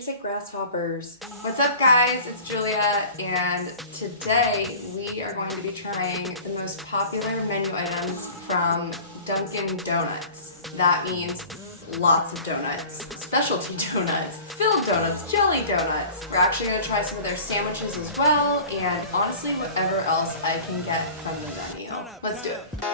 tastes like grasshoppers. What's up guys, it's Julia, and today we are going to be trying the most popular menu items from Dunkin' Donuts. That means lots of donuts, specialty donuts, filled donuts, jelly donuts. We're actually going to try some of their sandwiches as well, and honestly whatever else I can get from the menu. Let's do it.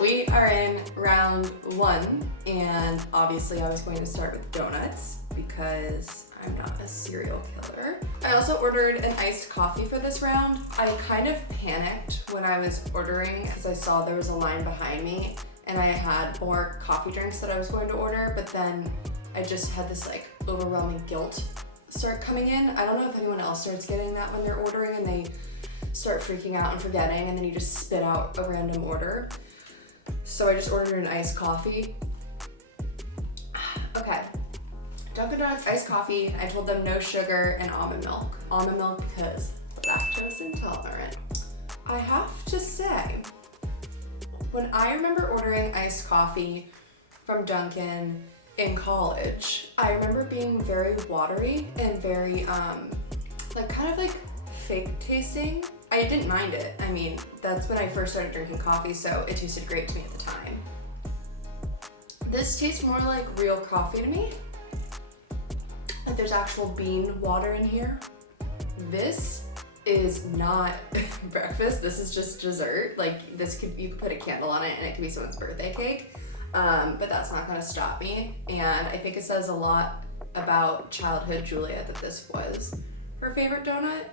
We are in round one, and obviously I was going to start with donuts because I'm not a serial killer. I also ordered an iced coffee for this round. I kind of panicked when I was ordering because I saw there was a line behind me and I had more coffee drinks that I was going to order, but then I just had this like overwhelming guilt start coming in. I don't know if anyone else starts getting that when they're ordering and they start freaking out and forgetting, and then you just spit out a random order. So I just ordered an iced coffee. Okay, Dunkin' Donuts iced coffee. I told them no sugar and almond milk. Almond milk because lactose intolerant. I have to say, when I remember ordering iced coffee from Dunkin' in college, I remember being very watery and very, kind of fake tasting. I didn't mind it. I mean, that's when I first started drinking coffee, so it tasted great to me at the time. This tastes more like real coffee to me. Like there's actual bean water in here. This is not breakfast. This is just dessert. Like you could put a candle on it and it could be someone's birthday cake. But that's not gonna stop me. And I think it says a lot about childhood Julia that this was her favorite donut.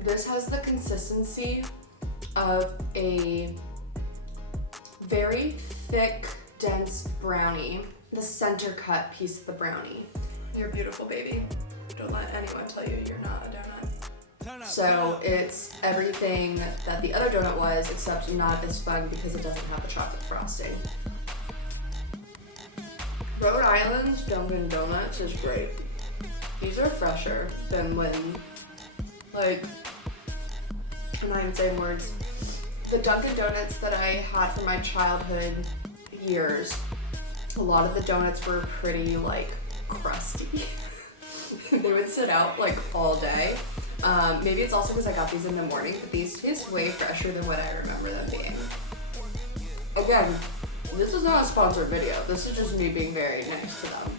This has the consistency of a very thick, dense brownie. The center cut piece of the brownie. You're beautiful, baby. Don't let anyone tell you you're not a donut. So it's everything that the other donut was, except not as fun because it doesn't have the chocolate frosting. Rhode Island's Dunkin' Donuts is great. These are fresher than when, I'm not even saying words. The Dunkin' Donuts that I had from my childhood years, a lot of the donuts were pretty crusty. They would sit out all day. Maybe it's also because I got these in the morning, but these taste way fresher than what I remember them being. Again, this is not a sponsored video. This is just me being very nice to them.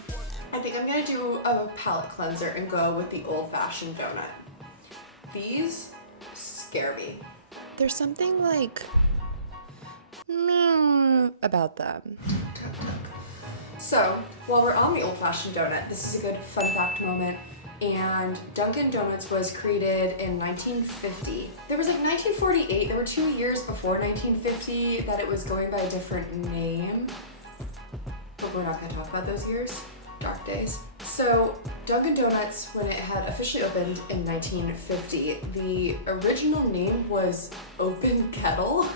I think I'm gonna do a palate cleanser and go with the old-fashioned donut. These scare me. There's something about them. So, while we're on the old-fashioned donut, this is a good fun fact moment. And Dunkin' Donuts was created in 1950. There was 1948, there were 2 years before 1950 that it was going by a different name. But we're not gonna talk about those years. Dark days. So Dunkin' Donuts, when it had officially opened in 1950, the original name was Open Kettle,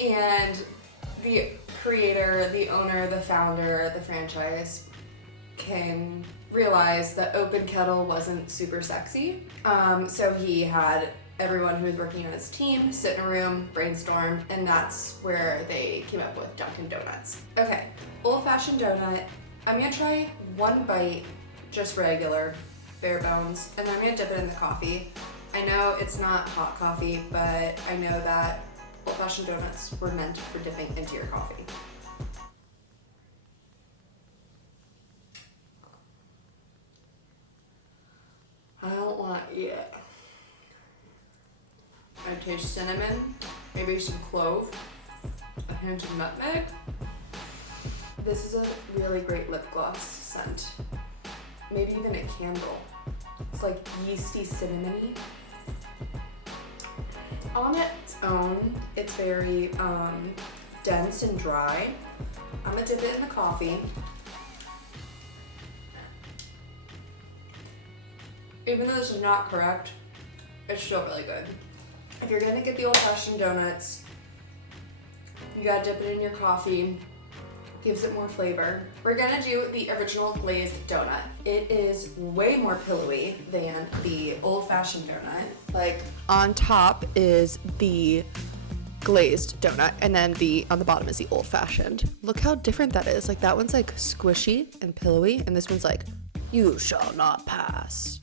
and the creator, the owner, the founder, the franchise can realize that Open Kettle wasn't super sexy. So he had everyone who was working on his team sit in a room, brainstorm, and that's where they came up with Dunkin' Donuts. Okay, old-fashioned donut. I'm gonna try one bite, just regular, bare bones, and then I'm gonna dip it in the coffee. I know it's not hot coffee, but I know that old-fashioned donuts were meant for dipping into your coffee. I don't want it yet. I taste cinnamon, maybe some clove, a hint of nutmeg. This is a really great lip gloss scent. Maybe even a candle. It's yeasty cinnamony. On its own, it's very dense and dry. I'm gonna dip it in the coffee. Even though this is not correct, it's still really good. If you're gonna get the old-fashioned donuts, you gotta dip it in your coffee. Gives it more flavor. We're gonna do the original glazed donut. It is way more pillowy than the old-fashioned donut. On top is the glazed donut, and then on the bottom is the old-fashioned. Look how different that is. Like that one's like squishy and pillowy, and this one's like, you shall not pass.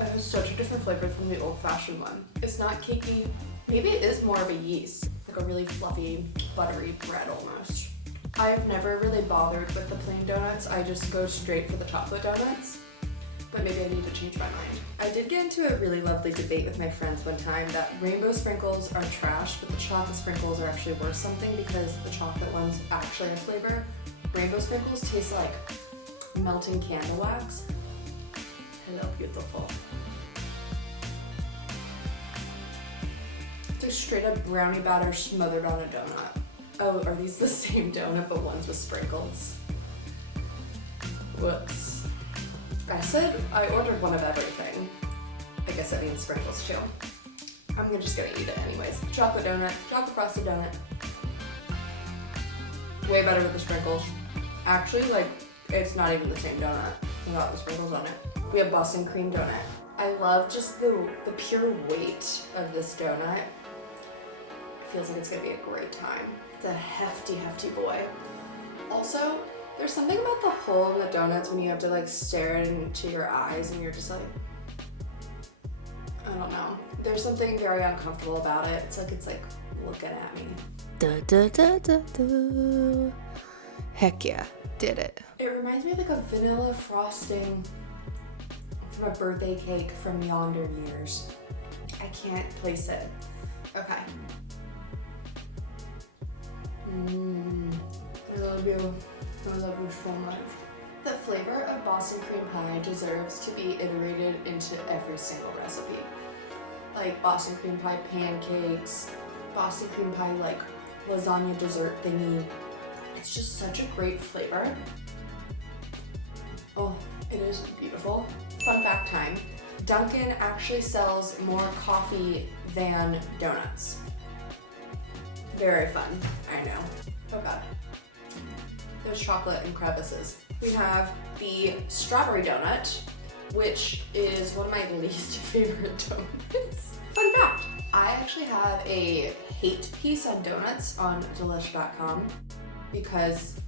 It has such a different flavor from the old-fashioned one. It's not cakey. Maybe it is more of a yeast, like a really fluffy, buttery bread almost. I've never really bothered with the plain donuts. I just go straight for the chocolate donuts. But maybe I need to change my mind. I did get into a really lovely debate with my friends one time that rainbow sprinkles are trash, but the chocolate sprinkles are actually worth something because the chocolate ones actually have flavor. Rainbow sprinkles taste like melting candle wax. Hello, beautiful. It's like straight up brownie batter smothered on a donut. Oh, are these the same donut but ones with sprinkles? Whoops. I said I ordered one of everything. I guess that means sprinkles too. I'm just gonna eat it anyways. Chocolate donut, chocolate frosted donut. Way better with the sprinkles. Actually, like, it's not even the same donut without the sprinkles on it. We have Boston cream donut. I love just the pure weight of this donut. Feels like it's gonna be a great time. It's a hefty, hefty boy. Also, there's something about the hole in the donuts when you have to like stare into your eyes and you're just like, I don't know. There's something very uncomfortable about it. It's like looking at me. Da, da, da, da, da. Heck yeah, did it. It reminds me of like a vanilla frosting from a birthday cake from yonder years. I can't place it. Okay. I love you. I love you so much. The flavor of Boston cream pie deserves to be iterated into every single recipe. Like Boston cream pie pancakes, Boston cream pie like lasagna dessert thingy. It's just such a great flavor. Oh, it is beautiful. Fun fact time. Dunkin actually sells more coffee than donuts. Very fun, I know. Oh god. There's chocolate and crevices. We have the strawberry donut, which is one of my least favorite donuts. Fun fact, I actually have a hate piece on donuts on Delish.com because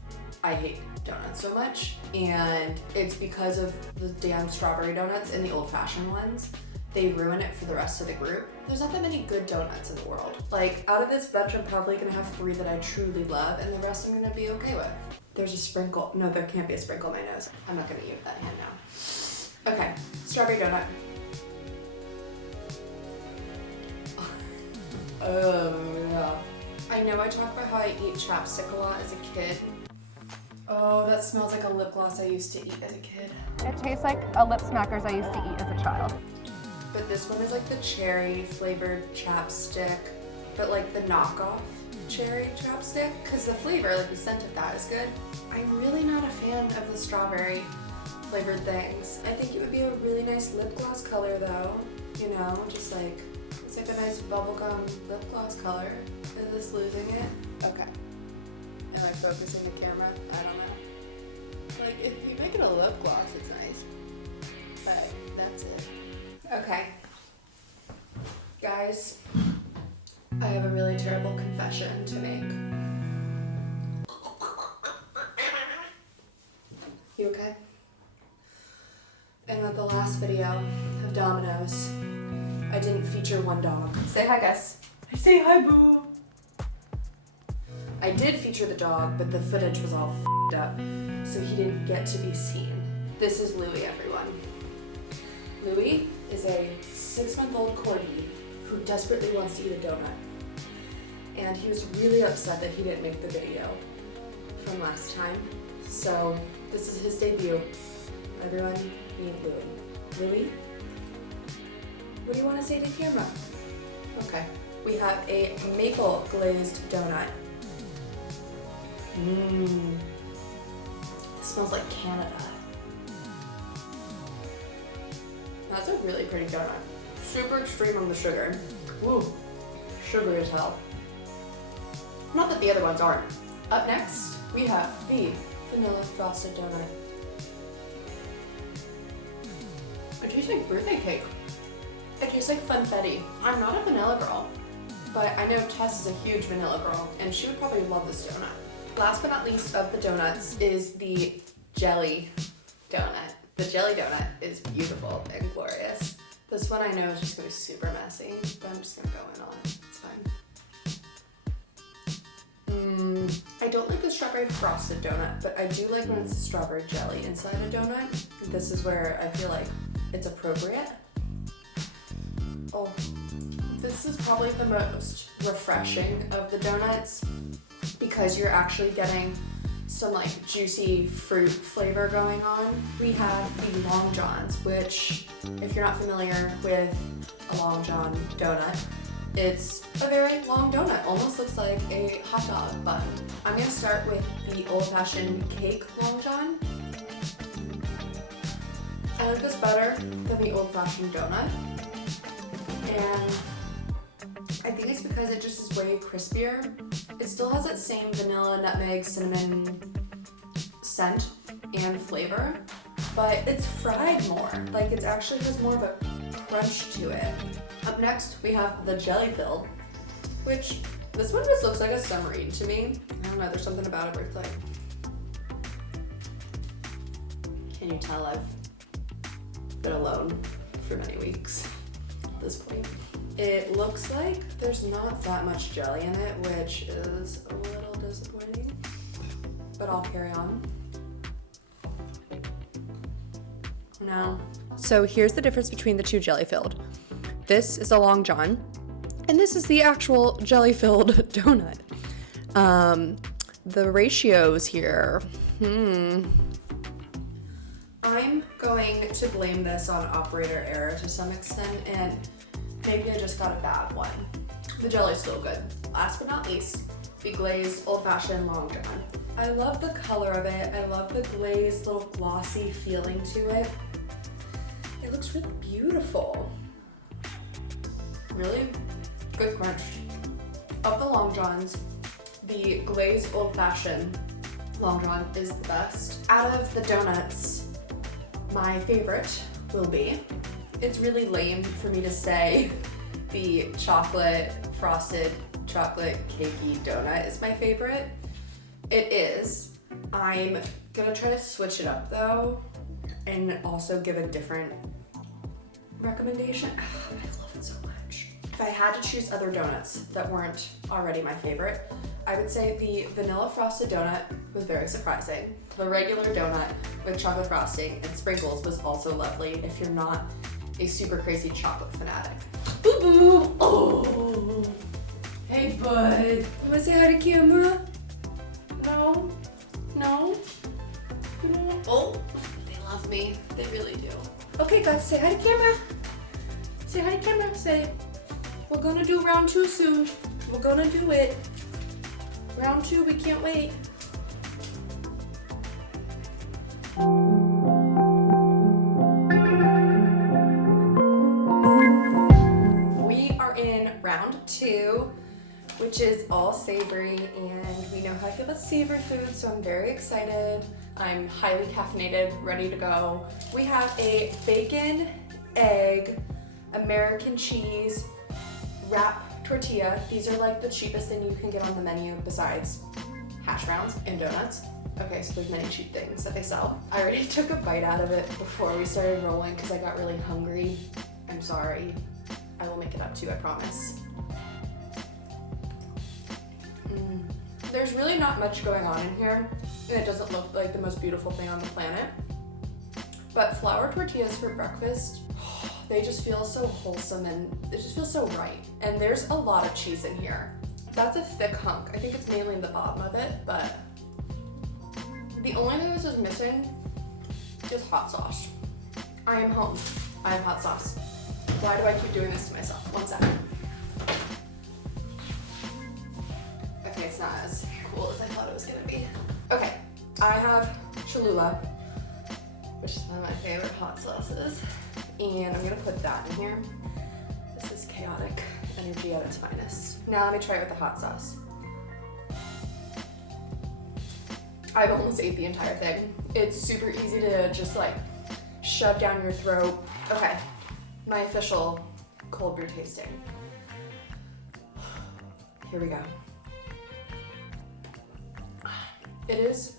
I hate donuts so much, and it's because of the damn strawberry donuts and the old-fashioned ones. They ruin it for the rest of the group. There's not that many good donuts in the world. Like, out of this bunch, I'm probably gonna have 3 that I truly love, and the rest I'm gonna be okay with. There's a sprinkle. No, there can't be a sprinkle on my nose. I'm not gonna use that hand now. Okay, strawberry donut. Oh, yeah. I know I talk about how I eat chapstick a lot as a kid. Oh, that smells like a lip gloss I used to eat as a kid. It tastes like a lip smackers I used to eat as a child. But this one is like the cherry flavored chapstick, but like the knockoff cherry chapstick, because the flavor, like the scent of that is good. I'm really not a fan of the strawberry flavored things. I think it would be a really nice lip gloss color though, you know, just like, it's like a nice bubblegum lip gloss color. Is this losing it? Okay. Am I focusing the camera? I don't know. Like, if you make it a lip gloss, it's nice. But that's it. Okay. Guys, I have a really terrible confession to make. You okay? In the last video of Domino's, I didn't feature one dog. Say hi, Gus. Say hi, boo. I did feature the dog, but the footage was all f***ed up, so he didn't get to be seen. This is Louie, everyone. Louie is a 6-month-old corgi who desperately wants to eat a donut. And he was really upset that he didn't make the video from last time. So this is his debut. Everyone meet Louie. Louie, what do you want to say to camera? Okay. We have a maple glazed donut. Mmm. This smells like Canada. That's a really pretty donut. Super extreme on the sugar. Woo, sugary as hell. Not that the other ones aren't. Up next, we have the vanilla frosted donut. It tastes like birthday cake. It tastes like funfetti. I'm not a vanilla girl, but I know Tess is a huge vanilla girl, and she would probably love this donut. Last but not least of the donuts is the jelly donut. The jelly donut is beautiful and glorious. This one I know is just gonna be super messy, but I'm just gonna go in on it. It's fine. I don't like the strawberry frosted donut, but I do like when it's strawberry jelly inside a donut. This is where I feel like it's appropriate. Oh, this is probably the most refreshing of the donuts because you're actually getting some like juicy fruit flavor going on. We have the Long Johns, which if you're not familiar with a Long John donut, it's a very long donut, almost looks like a hot dog bun. I'm gonna start with the old-fashioned cake Long John. I like this better than the old-fashioned donut. And I think it's because it just is way crispier. It still has that same vanilla, nutmeg, cinnamon scent and flavor, but it's fried more. Like it actually has more of a crunch to it. Up next, we have the jelly filled, which this one just looks like a submarine to me. I don't know, there's something about it where it's like, can you tell I've been alone for many weeks at this point? It looks like there's not that much jelly in it, which is a little disappointing, but I'll carry on. Now, so here's the difference between the two jelly filled. This is a Long John, and this is the actual jelly filled donut. The ratios here, I'm going to blame this on operator error to some extent, and maybe I just got a bad one. The jelly's still good. Last but not least, the glazed old-fashioned Long John. I love the color of it. I love the glazed little glossy feeling to it. It looks really beautiful. Really good crunch. Of the Long Johns, the glazed old-fashioned Long John is the best. Out of the donuts, my favorite will be, it's really lame for me to say the chocolate frosted chocolate cakey donut is my favorite. It is. I'm gonna try to switch it up though and also give a different recommendation. I love it so much. If I had to choose other donuts that weren't already my favorite, I would say the vanilla frosted donut was very surprising. The regular donut with chocolate frosting and sprinkles was also lovely if you're not a super crazy chocolate fanatic. Boo boo! Oh! Hey bud, you wanna say hi to camera? No? No? No? Oh, they love me. They really do. Okay guys, say hi to camera. Say hi to camera. Say, we're gonna do round 2 soon. We're gonna do it. Round 2, we can't wait. We are in round 2, which is all savory, and we know how I feel about savory food, so I'm very excited. I'm highly caffeinated, ready to go. We have a bacon, egg, American cheese, wrap tortilla. These are like the cheapest thing you can get on the menu besides hash browns and donuts. Okay, so there's many cheap things that they sell. I already took a bite out of it before we started rolling because I got really hungry. I'm sorry. I will make it up to you, I promise. There's really not much going on in here, and it doesn't look like the most beautiful thing on the planet. But flour tortillas for breakfast, they just feel so wholesome and it just feels so right. And there's a lot of cheese in here. That's a thick hunk. I think it's mainly in the bottom of it, but the only thing this is missing is hot sauce. I am home. I have hot sauce. Why do I keep doing this to myself? 1 second. Okay, it's not as cool as I thought it was gonna be. Okay, I have Cholula, which is one of my favorite hot sauces, and I'm gonna put that in here. This is chaotic energy at its finest. Now let me try it with the hot sauce. I've almost ate the entire thing. It's super easy to just like shove down your throat. Okay, my official cold brew tasting. Here we go. It is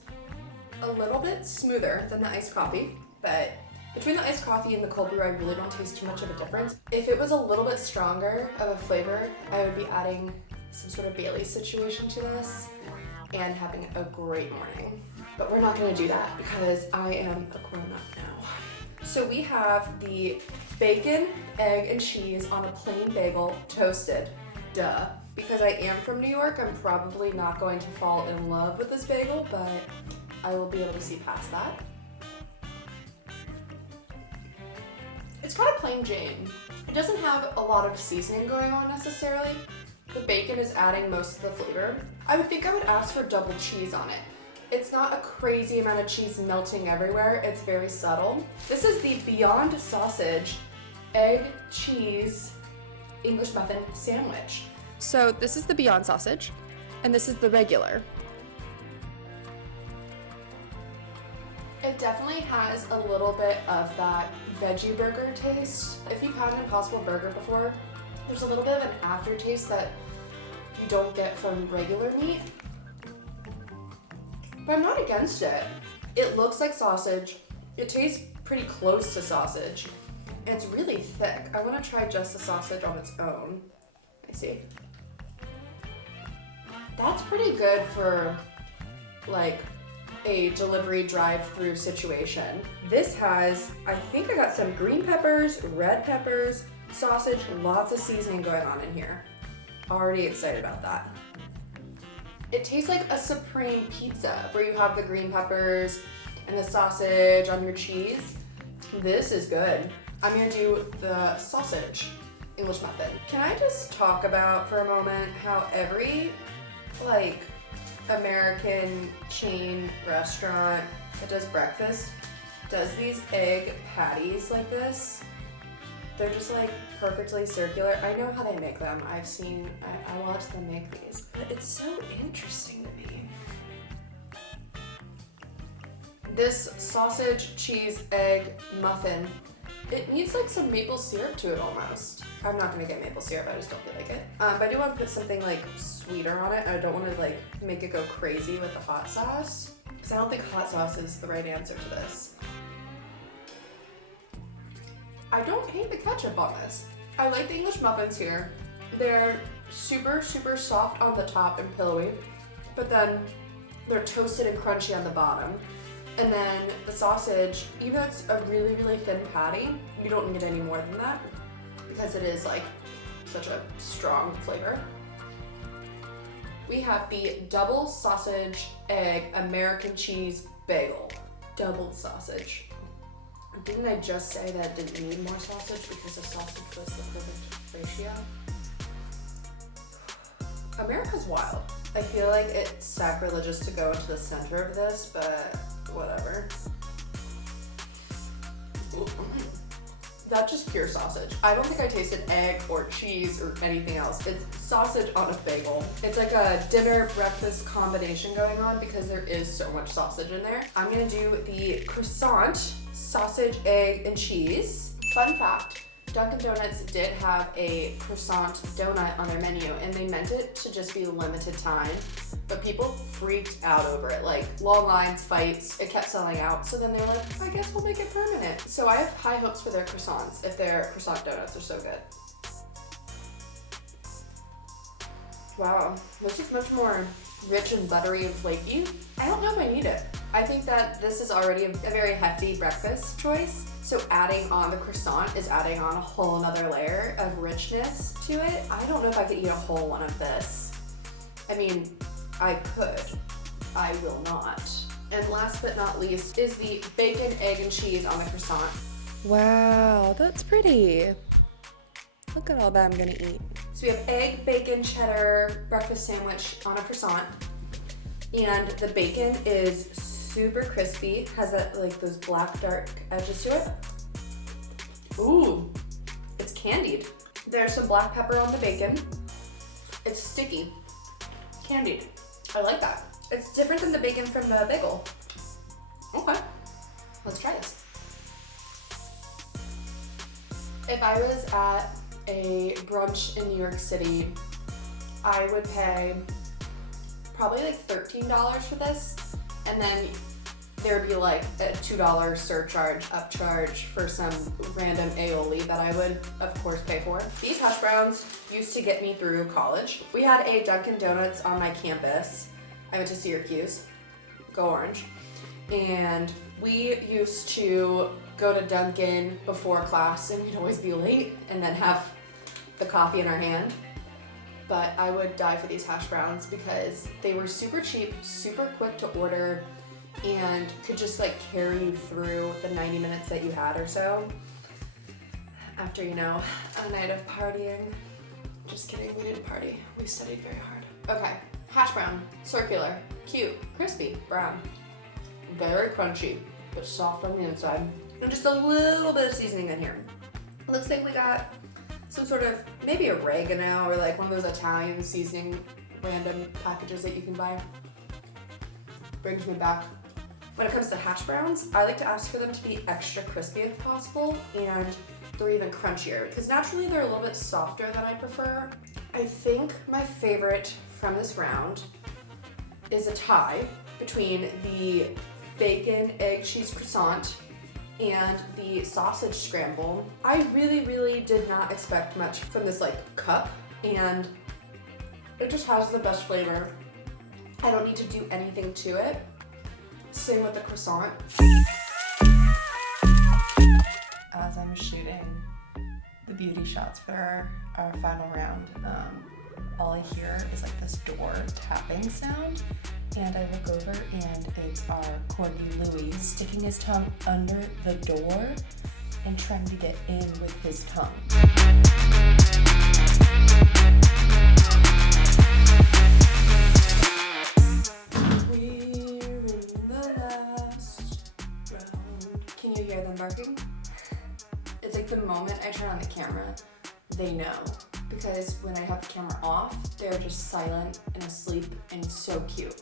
a little bit smoother than the iced coffee, but between the iced coffee and the cold brew, I really don't taste too much of a difference. If it was a little bit stronger of a flavor, I would be adding some sort of Bailey's situation to this and having a great morning. But we're not gonna do that because I am a grown-up now. So we have the bacon, egg, and cheese on a plain bagel, toasted. Duh. Because I am from New York, I'm probably not going to fall in love with this bagel, but I will be able to see past that. It's kind of plain Jane. It doesn't have a lot of seasoning going on necessarily. The bacon is adding most of the flavor. I would think I would ask for double cheese on it. It's not a crazy amount of cheese melting everywhere. It's very subtle. This is the Beyond Sausage Egg Cheese English Muffin Sandwich. So this is the Beyond Sausage, and this is the regular. It definitely has a little bit of that veggie burger taste. If you've had an Impossible Burger before, there's a little bit of an aftertaste that you don't get from regular meat. But I'm not against it. It looks like sausage. It tastes pretty close to sausage. And it's really thick. I want to try just the sausage on its own. I see. That's pretty good for like a delivery drive-through situation. This has, I think I got some green peppers, red peppers, sausage, lots of seasoning going on in here. Already excited about that. It tastes like a supreme pizza where you have the green peppers and the sausage on your cheese. This is good. I'm gonna do the sausage English muffin. Can I just talk about for a moment how every like American chain restaurant that does breakfast does these egg patties like this? They're just like perfectly circular. I know how they make them. I watch them make these. But it's so interesting to me. This sausage, cheese, egg muffin, it needs like some maple syrup to it almost. I'm not gonna get maple syrup, I just don't feel like it. But I do want to put something like sweeter on it. I don't want to like make it go crazy with the hot sauce, because I don't think hot sauce is the right answer to this. I don't hate the ketchup on this. I like the English muffins here. They're super, super soft on the top and pillowy, but then they're toasted and crunchy on the bottom. And then the sausage, even though it's a really, really thin patty, you don't need any more than that because it is like such a strong flavor. We have the double sausage, egg, American cheese bagel. Doubled sausage. Didn't I just say that it didn't need more sausage because the sausage was the perfect ratio? America's wild. I feel like it's sacrilegious to go into the center of this, but whatever. That's just pure sausage. I don't think I tasted egg or cheese or anything else. It's sausage on a bagel. It's like a dinner breakfast combination going on because there is so much sausage in there. I'm gonna do the croissant, sausage, egg, and cheese. Fun fact, Dunkin' Donuts did have a croissant donut on their menu and they meant it to just be limited time, but people freaked out over it. Like long lines, fights, it kept selling out. So then they were like, I guess we'll make it permanent. So I have high hopes for their croissants if their croissant donuts are so good. Wow, this is much more rich and buttery and flaky. I don't know if I need it. I think that this is already a very hefty breakfast choice. So adding on the croissant is adding on a whole nother layer of richness to it. I don't know if I could eat a whole one of this. I mean, I could. I will not. And last but not least is the bacon, egg, and cheese on the croissant. Wow, that's pretty. Look at all that I'm gonna eat. So we have egg, bacon, cheddar, breakfast sandwich on a croissant. And the bacon is super crispy, has that like those black dark edges to it. Ooh, it's candied. There's some black pepper on the bacon. It's sticky, candied. I like that. It's different than the bacon from the bagel. Okay, let's try this. If I was at a brunch in New York City, I would pay probably like $13 for this, and then there'd be like a $2 surcharge, upcharge for some random aioli that I would, of course, pay for. These hash browns used to get me through college. We had a Dunkin' Donuts on my campus. I went to Syracuse, go Orange, and we used to go to Dunkin' before class, and we'd always be late and then have the coffee in our hand. But I would die for these hash browns because they were super cheap, super quick to order, and could just like carry you through the 90 minutes that you had or so after, you know, a night of partying. Just kidding, we didn't party. We studied very hard. Okay, hash brown, circular, cute, crispy, brown, very crunchy, but soft on the inside. And just a little bit of seasoning in here. Looks like we got some sort of maybe oregano or like one of those Italian seasoning random packages that you can buy. Brings me back. When it comes to hash browns, I like to ask for them to be extra crispy if possible, and they're even crunchier because naturally they're a little bit softer than I prefer. I think my favorite from this round is a tie between the bacon egg cheese croissant and the sausage scramble. I really did not expect much from this like cup, and it just has the best flavor. I don't need to do anything to it. Same with the croissant. As I'm shooting the beauty shots for our final round, all I hear is like this door tapping sound, and I look over and it's our corgi Louis sticking his tongue under the door and trying to get in with his tongue. Can you hear them barking? It's like the moment I turn on the camera, they know. Because when I have the camera off, they're just silent and asleep and so cute.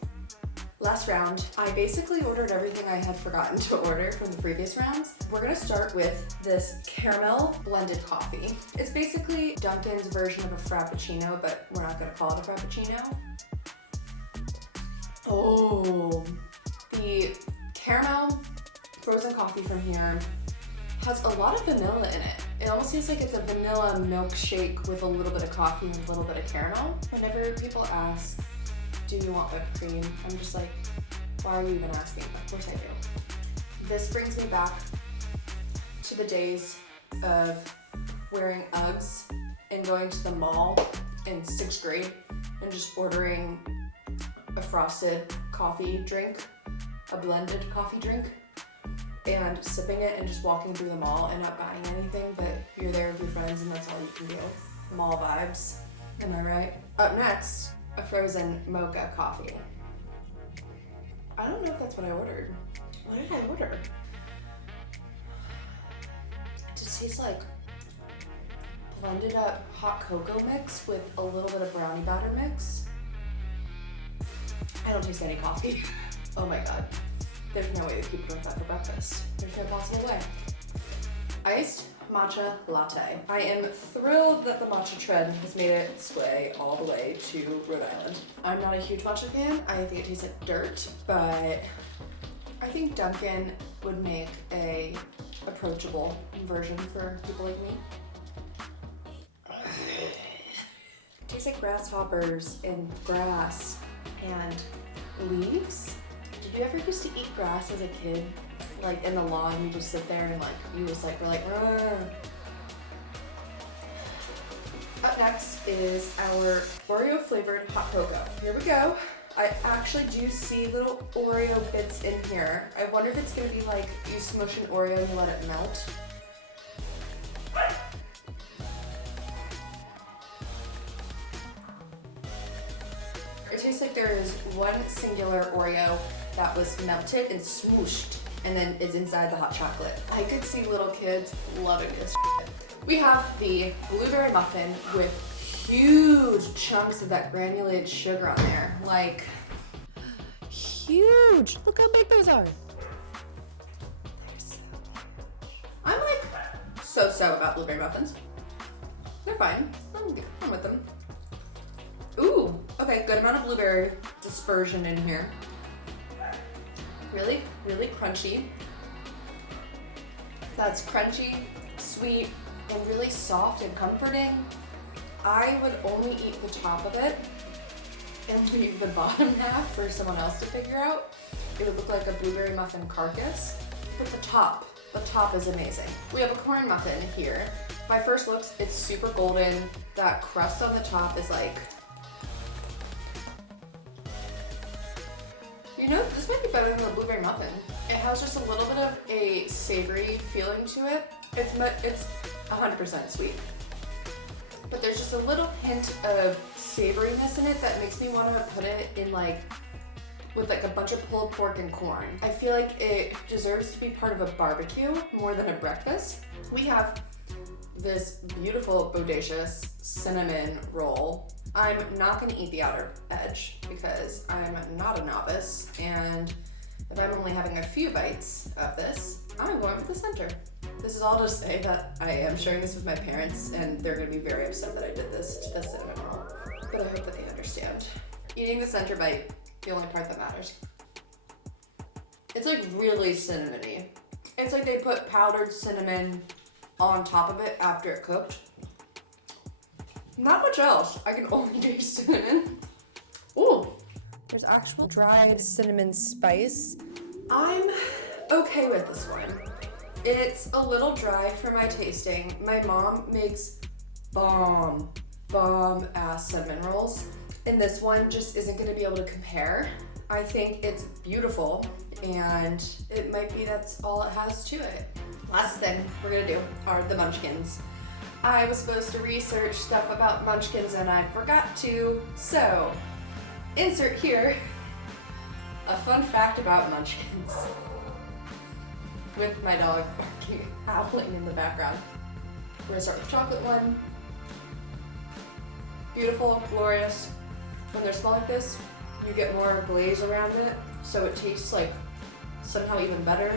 Last round, I basically ordered everything I had forgotten to order from the previous rounds. We're gonna start with this caramel blended coffee. It's basically Dunkin's version of a Frappuccino, but we're not gonna call it a Frappuccino. Oh, the caramel frozen coffee from here has a lot of vanilla in it. It almost seems like it's a vanilla milkshake with a little bit of coffee and a little bit of caramel. Whenever people ask, do you want whipped cream? I'm just like, why are you even asking? Of course I do. This brings me back to the days of wearing Uggs and going to the mall in 6th grade and just ordering a frosted coffee drink, a blended coffee drink, and sipping it and just walking through the mall and not buying anything, but you're there with your friends and that's all you can do. Mall vibes, am I right? Up next, a frozen mocha coffee. I don't know if that's what I ordered. What did I order? It just tastes like blended up hot cocoa mix with a little bit of brownie batter mix. I don't taste any coffee. Oh my God. There's no way that people drink that for breakfast. There's no possible way. Iced matcha latte. I am thrilled that the matcha trend has made its way all the way to Rhode Island. I'm not a huge matcha fan. I think it tastes like dirt, but I think Dunkin' would make a approachable version for people like me. It tastes like grasshoppers and grass and leaves. Did you ever used to eat grass as a kid? Like in the lawn, you just sit there and like, you just like, we're like, "Arr." Up next is our Oreo flavored hot cocoa. Here we go. I actually do see little Oreo bits in here. I wonder if it's gonna be like you smush an Oreo and you let it melt. It tastes like there is one singular Oreo that was melted and smooshed and then is inside the hot chocolate. I could see little kids loving this shit. We have the blueberry muffin with huge chunks of that granulated sugar on there. Like, huge. Look how big those are. They're so huge. I'm like so about blueberry muffins. They're fine. I'm with them. Ooh, okay, good amount of blueberry dispersion in here. Really, really crunchy. That's crunchy, sweet, and really soft and comforting. I would only eat the top of it and leave the bottom half for someone else to figure out. It would look like a blueberry muffin carcass, but the top is amazing. We have a corn muffin here. By first looks, it's super golden. That crust on the top is like, you know, this might be better than the blueberry muffin. It has just a little bit of a savory feeling to it. It's 100% sweet. But there's just a little hint of savoriness in it that makes me want to put it in like, with like a bunch of pulled pork and corn. I feel like it deserves to be part of a barbecue more than a breakfast. We have this beautiful bodacious cinnamon roll. I'm not gonna eat the outer edge because I'm not a novice, and if I'm only having a few bites of this, I'm going for the center. This is all to say that I am sharing this with my parents, and they're gonna be very upset that I did this to the cinnamon roll, but I hope that they understand. Eating the center bite, the only part that matters. It's like really cinnamony. It's like they put powdered cinnamon on top of it after it cooked. Not much else. I can only taste cinnamon. Ooh. There's actual dried cinnamon spice. I'm okay with this one. It's a little dry for my tasting. My mom makes bomb ass cinnamon rolls, and this one just isn't gonna be able to compare. I think it's beautiful, and it might be that's all it has to it. Last thing we're gonna do are the munchkins. I was supposed to research stuff about munchkins and I forgot to, so insert here a fun fact about munchkins with my dog barking, howling in the background. We're gonna start with the chocolate one. Beautiful, glorious. When they're small like this, you get more glaze around it, so it tastes like somehow even better.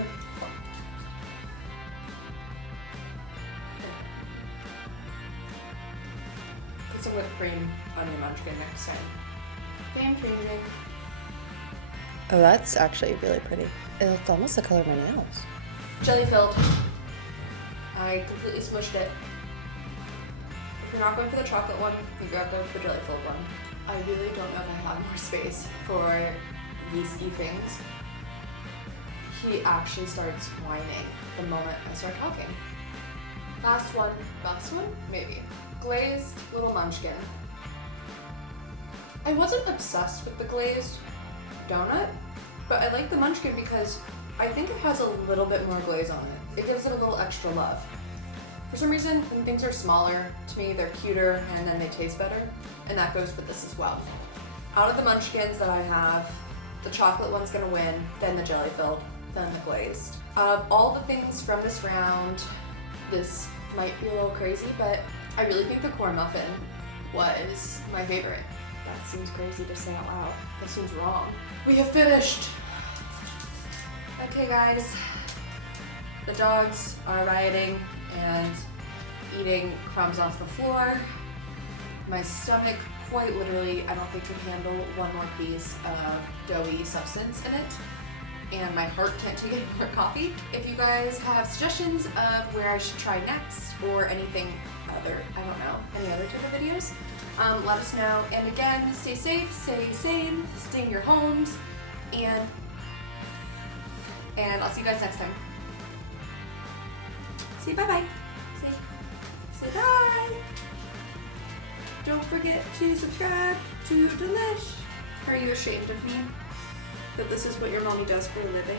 Put some whipped cream on your munchkin next time. Game changing. Oh, that's actually really pretty. It's almost the color of my nails. Jelly filled. I completely smushed it. If you're not going for the chocolate one, you gotta go for the jelly filled one. I really don't know if I have more space for these things. He actually starts whining the moment I start talking. Last one, maybe. Glazed little munchkin. I wasn't obsessed with the glazed donut, but I like the munchkin because I think it has a little bit more glaze on it. It gives it a little extra love. For some reason, when things are smaller, to me they're cuter and then they taste better, and that goes for this as well. Out of the munchkins that I have, the chocolate one's gonna win, then the jelly filled, then the glazed. All the things from this round, this might be a little crazy, but I really think the corn muffin was my favorite. That seems crazy to say out loud. That seems wrong. We have finished. Okay guys, the dogs are rioting and eating crumbs off the floor. My stomach quite literally, I don't think can handle one more piece of doughy substance in it. And my heart can't take any more coffee. If you guys have suggestions of where I should try next or anything other, I don't know, any other type of videos, let us know. And again, stay safe, stay sane, stay in your homes, and I'll see you guys next time. Say bye-bye. Say bye. Don't forget to subscribe to Delish. Are you ashamed of me? That this is what your mommy does for a living?